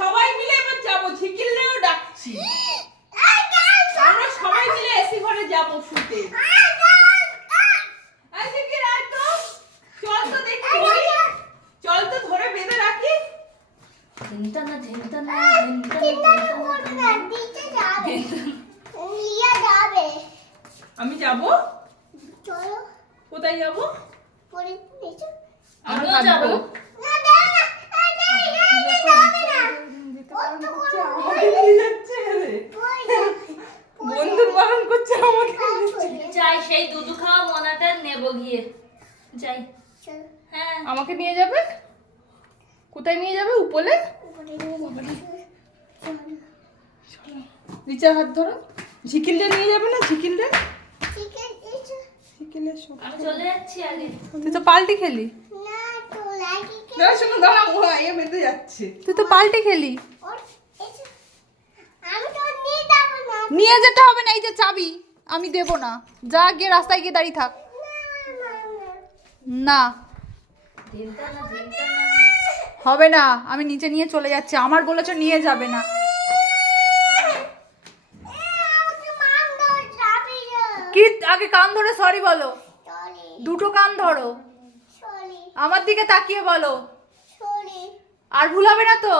সবাই মিলে এবার যাবো, ঝিকিলরেও ডাকছি, আমরা সবাই মিলে এসি ঘরে যাবো শুতে। চল তো দেখি, চল তো ধরে বেঁধে রাখি। আমি যাব, কোথায় যাব? আমিও যাবো। বন্ধুর বারণ করছে আমাকে। যাই, সেই দুধু খাওয়া মনাটা নেব গিয়ে। যাই। হ্যাঁ, আমাকে নিয়ে যাবে? কোথায় নিয়ে যাবে? উপলে? নিচে হাত ধরো। ঝিকিলটা নিয়ে যাবে না? ঝিকিলটা আমি চলে যাচ্ছি আগে। তুই তো পাল্টি খেলি। শোনো দাঁড়া, এ বেঁধে যাচ্ছে। তুই তো পাল্টি খেলি। নিয়ে যেতে হবে না, এই যে চাবি আমি দেব না। যা গিয়ে রাস্তায় গিয়ে দাঁড়িয়ে থাক। না হবে না, আমি নিচে নিয়ে চলে যাচ্ছি। আমার বলেছো নিয়ে যাবে না। কি আগে কান ধরে সরি বলো, দুটো কান ধরো, আমার দিকে তাকিয়ে বলো, আর ভুলাবে না তো?